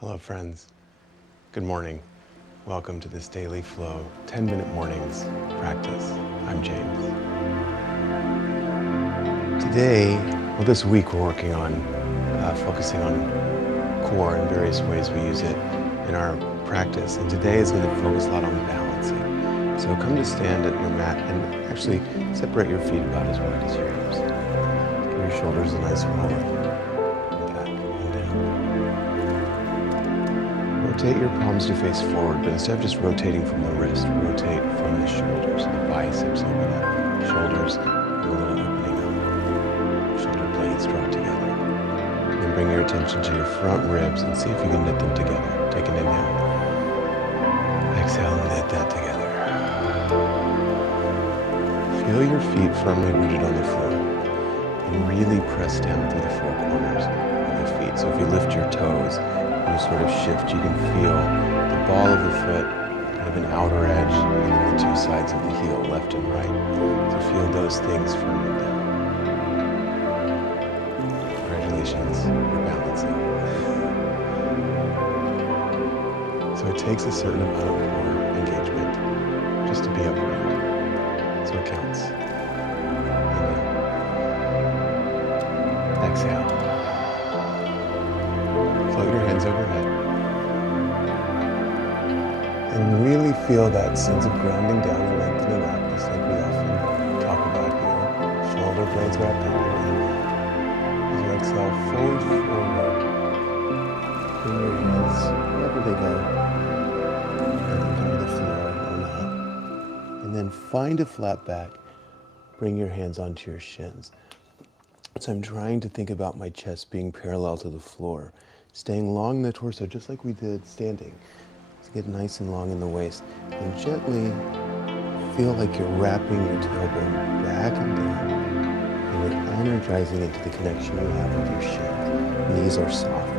Hello, friends. Good morning. Welcome to this daily flow 10-minute mornings practice. I'm James. This week we're working on focusing on core and various ways we use it in our practice. And today is going to focus a lot on balancing. So come to stand at your mat and actually separate your feet about as wide as your hips. Give your shoulders a nice roll up and back and down. Rotate your palms to face forward, but instead of just rotating from the wrist, rotate from the shoulders. The biceps open up, shoulders a little opening up, shoulder blades draw together. Then bring your attention to your front ribs and see if you can knit them together. Take an inhale. Exhale, knit that together. Feel your feet firmly rooted on the floor and really press down through the four corners of the feet. So if you lift your toes, you sort of shift, you can feel the ball of the foot, kind of an outer edge, and then the two sides of the heel, left and right. So feel those things firmly down. Congratulations, you're balancing. So it takes a certain amount of core engagement just to be upright. So it counts. Inhale. Exhale. Float your hands overhead. And really feel that sense of grounding down and lengthening up, just like we often talk about here. Shoulder blades wrapped under. As you exhale, fully forward. Bring your hands wherever they go. Let them come to the floor or not. And then find a flat back. Bring your hands onto your shins. So I'm trying to think about my chest being parallel to the floor, staying long in the torso, just like we did standing. So get nice and long in the waist. And gently feel like you're wrapping your tailbone back and down. And you're energizing into the connection you have with your shins. Knees are soft.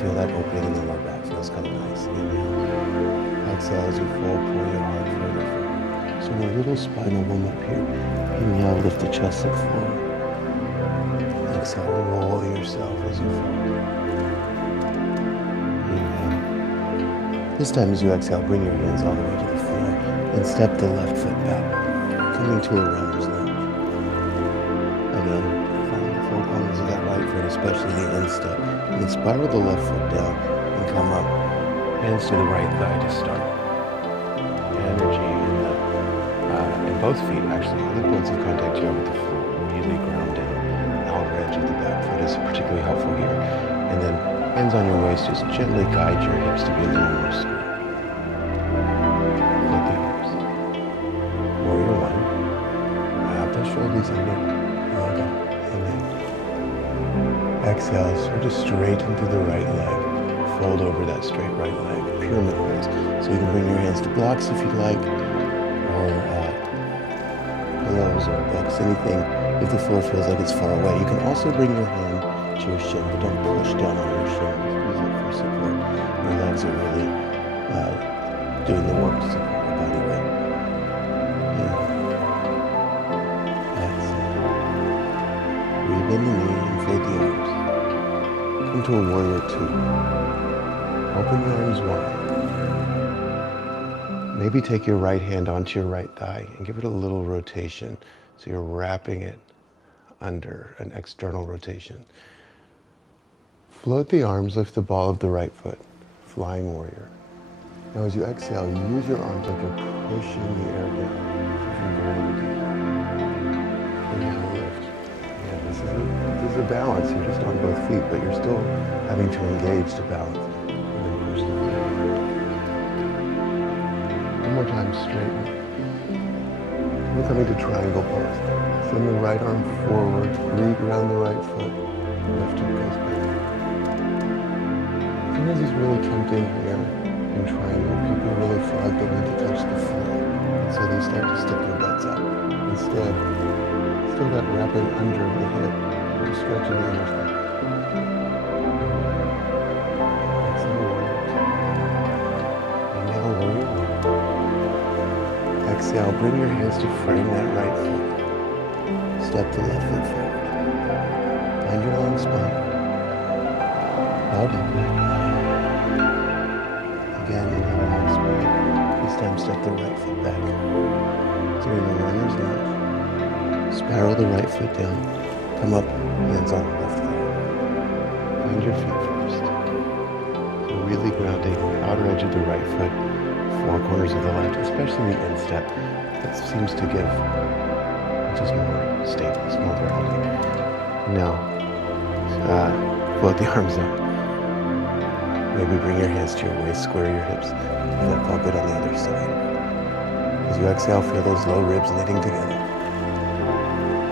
Feel that opening in the lower back. Feels kind of nice. Inhale. Exhale as you fold, pull your heart further forward. So a little spinal warm up here. Inhale, lift the chest up forward. Exhale, roll yourself as you fold. Inhale. This time as you exhale, bring your hands all the way to the floor and step the left foot back, coming to a runner's lunge. Again, find the four corners of that right foot, especially the instep, and then spiral the left foot down and come up. Hands to the right thigh to start. Energy in both feet, actually. Other points of contact here with the floor really ground down. Outer edge of the back foot is particularly helpful here. And then hands on your waist, just gently guide your hips to be a little more square. Flip the arms. Warrior one. Wrap the shoulders under. Leg up. Inhale. Exhale, sort of straighten through the right leg. Fold over that straight right leg. Pyramid pose. So you can bring your hands to blocks if you'd like, or pillows or books, anything. If the floor feels like it's far away, you can also bring your hand to your shin, but don't push down on your shin. Just use it for support. Your legs are really doing the work to support your body weight. Inhale. Exhale. Rebend the knee and fold the arms. Come to a warrior two. Open your arms wide. Maybe take your right hand onto your right thigh and give it a little rotation. So you're wrapping it under an external rotation. Float the arms, lift the ball of the right foot, flying warrior. Now as you exhale, use your arms like you're pushing the air down from gravity. Inhale, lift. Yeah, this is a balance. You're just on both feet, but you're still having to engage to balance. And then push the feet. One more time, straighten. We're coming to triangle pose. Send the right arm forward, re-ground the right foot, left hip goes back. Sometimes it's really tempting here in triangle. People really feel like they need to touch the floor, and so they start to stick their butts out. Instead, still that wrapping under the hip, just stretching the inner thigh. Exhale, warrior two. Inhale, warrior one. Exhale, bring your hands to frame that right foot. Step the left foot forward. Find your long spine. Bow down. step the right foot back. So we're in a runner's lunge. Spiral the right foot down. Come up, hands on the left thigh. Find your feet first. So really grounding, outer edge of the right foot, four corners of the left, especially the instep. That seems to give just more stable, more grounding. Now, float the arms up. Maybe bring your hands to your waist, square your hips. If that felt good on the other side. As you exhale, feel those low ribs knitting together.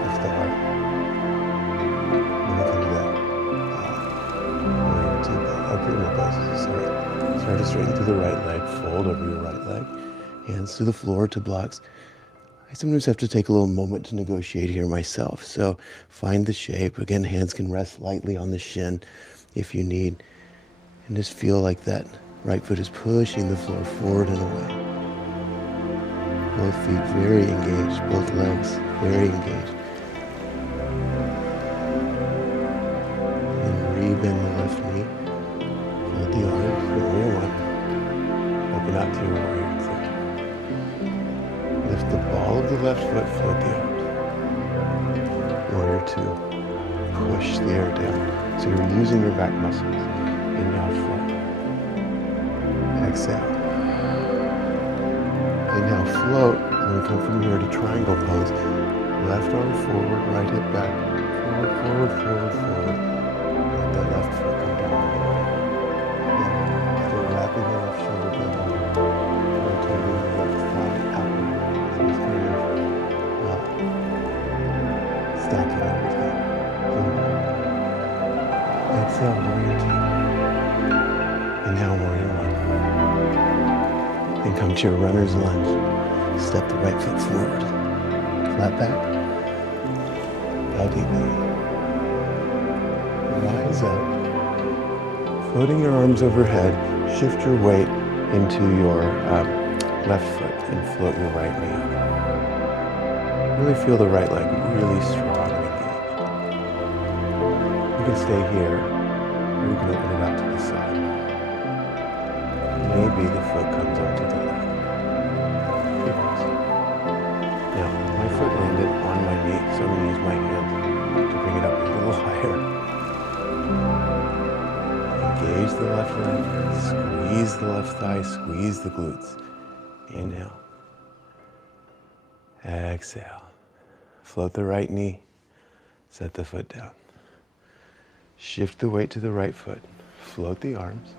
Lift the heart. Then come to that warrior two, that pyramid pose. Sorry. Start to straighten through the right leg, fold over your right leg. Hands to the floor to blocks. I sometimes have to take a little moment to negotiate here myself. So find the shape. Again, hands can rest lightly on the shin if you need. And just feel like that right foot is pushing the floor forward and away. Both feet very engaged, both legs very engaged. And re-bend the left knee. Float the arms, warrior one. Open out to your warrior two. Lift the ball of the left foot, float the arms. Warrior two. Push the air down. So you're using your back muscles. Inhale, float. Exhale. Inhale, float. And we come from here to triangle pose. Left arm forward, right hip back. Forward, forward, forward, forward. Let that left foot come down. Still wrapping the left shoulder down. Rotating the left thigh outward. So it's kind of stacking everything. Exhale, warrior two. Inhale, warrior one. Then come to your runner's lunge. Step the right foot forward. Flat back. Bow deeply. Rise up. Floating your arms overhead. Shift your weight into your left foot and float your right knee up. Really feel the right leg really strong and engaged. You can stay here, or you can open it out to the side. Maybe the foot comes onto the left. Now, my foot landed on my knee, so I'm going to use my hand to bring it up a little higher. Engage the left leg, squeeze the left thigh, squeeze the glutes. Inhale. Exhale. Float the right knee, set the foot down. Shift the weight to the right foot, float the arms.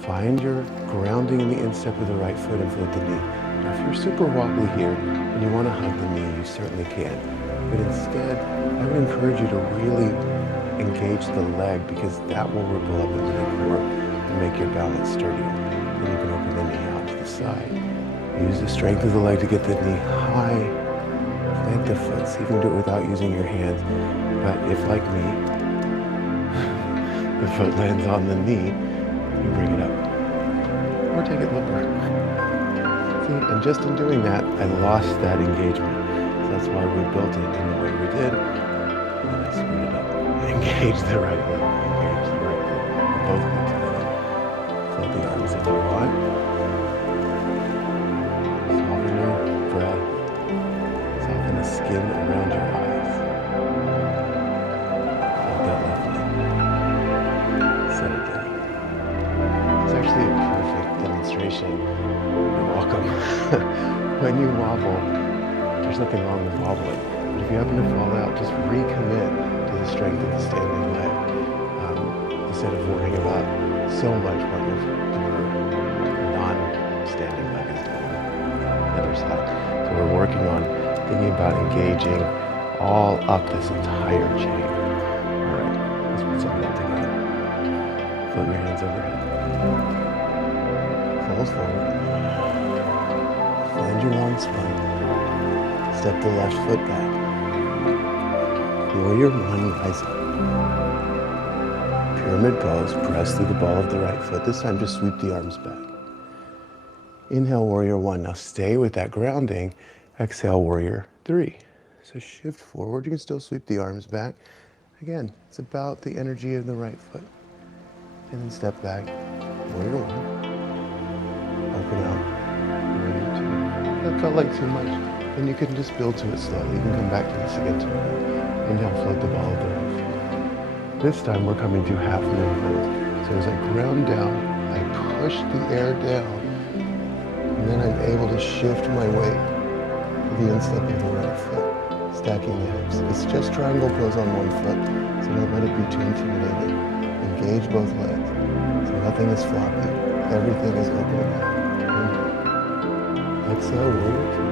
Find your grounding in the instep of the right foot and float the knee. Now, if you're super wobbly here and you want to hug the knee, you certainly can. But instead, I would encourage you to really engage the leg because that will ripple up into the core and make your balance sturdier. Then you can open the knee out to the side. Use the strength of the leg to get the knee high. Plant the foot. So you can do it without using your hands. But if, like me, the foot lands on the knee, you bring it up. Or take it lower. See, and just in doing that, I lost that engagement. So that's why we built it in the way we did. And then I screwed it up. Engage the right leg. Engage the right leg. Both feet together. Float the arms if you want. Soften your breath. Soften the skin around your eyes. Float that left leg. Set it down. It's actually a perfect demonstration. You're welcome. When you wobble, there's nothing wrong with wobbling. But if you happen to fall out, just recommit to the strength of the standing leg. Instead of worrying about so much what your non-standing leg is doing on the other side. So we're working on thinking about engaging all up this entire chain. All right, let's put some of that together. Float your hands overhead. Fold forward. Find your long spine. Step the left foot back. Warrior one, rise up. Pyramid pose, press through the ball of the right foot. This time just sweep the arms back. Inhale, warrior one. Now stay with that grounding. Exhale, warrior three. So shift forward. You can still sweep the arms back. Again, it's about the energy of the right foot. And then step back, warrior one. Open out, Ready to. That felt like too much. And you can just build to it slowly. You can come back to this again tomorrow. Inhale, float the ball of the right foot. This time we're coming to half movement. So as I ground down, I push the air down, and then I'm able to shift my weight to the instep of the right foot, stacking the hips. It's just triangle pose on one foot, so don't let it be too intimidating. Engage both legs, so nothing is floppy. Everything is opening up. Exhale, warrior two.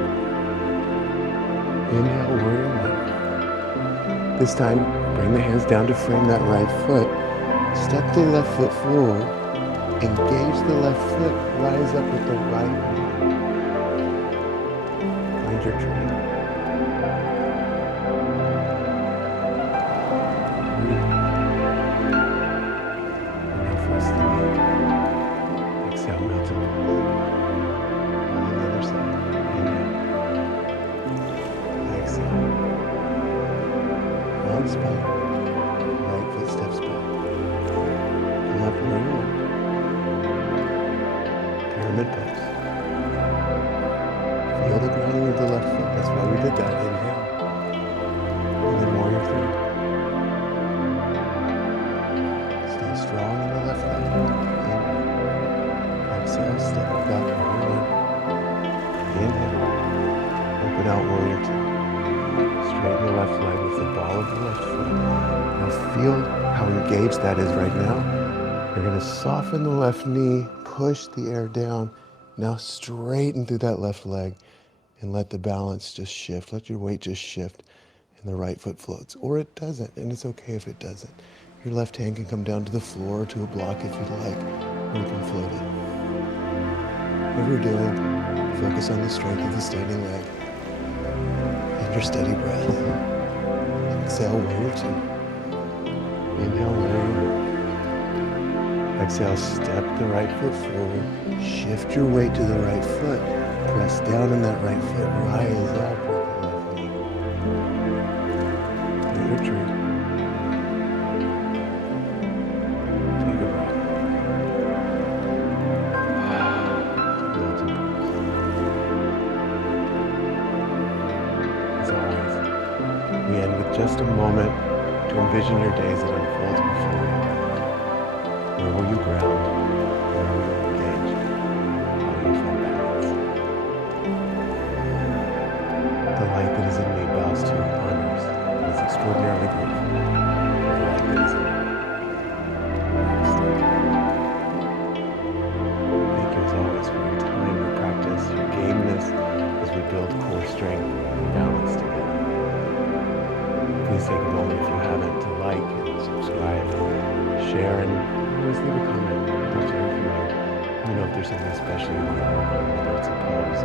Inhale, warrior one. This time, bring the hands down to frame that right foot. Step the left foot forward. Engage the left foot. Rise up with the right knee. Find your tree. Breathe. Inhale, press the knee. Exhale, melt and pause. On the other side. Inhale. Exhale. Long spine. Right foot steps back. Come up where you are. Pyramid pose. Feel the grounding of the left foot. That's why we did that. Inhale. And then warrior three. Stay strong in the left leg. Inhale. Exhale. Step it back. Warrior one. Inhale. Open out warrior two. Straighten the left leg with the ball of the left foot. Now feel how engaged that is right now. You're going to soften the left knee, push the air down. Now straighten through that left leg and let the balance just shift. Let your weight just shift and the right foot floats. Or it doesn't, and it's okay if it doesn't. Your left hand can come down to the floor or to a block if you'd like, or you can float it. Whatever you're doing, focus on the strength of the standing leg and your steady breath. Exhale, warrior two. Inhale, warrior one. Exhale, step the right foot forward. Shift your weight to the right foot. Press down on that right foot. Rise up with the left knee. Warrior tree. Take a breath. Melt and pause. As always, we end with just a moment to envision your day as it unfolds before you. Where will you ground? Where will you engage? How will you find balance? The light that is in me bows to honors and is extraordinarily grateful for the light that is in me. Thank you as always for your time, your practice, your gameness as we build core strength and balance together. Please take a moment if you haven't to like and subscribe, share, and always leave a comment. I'd love to hear from you. Let me know if there's something special you want to work on, whether it's a pose,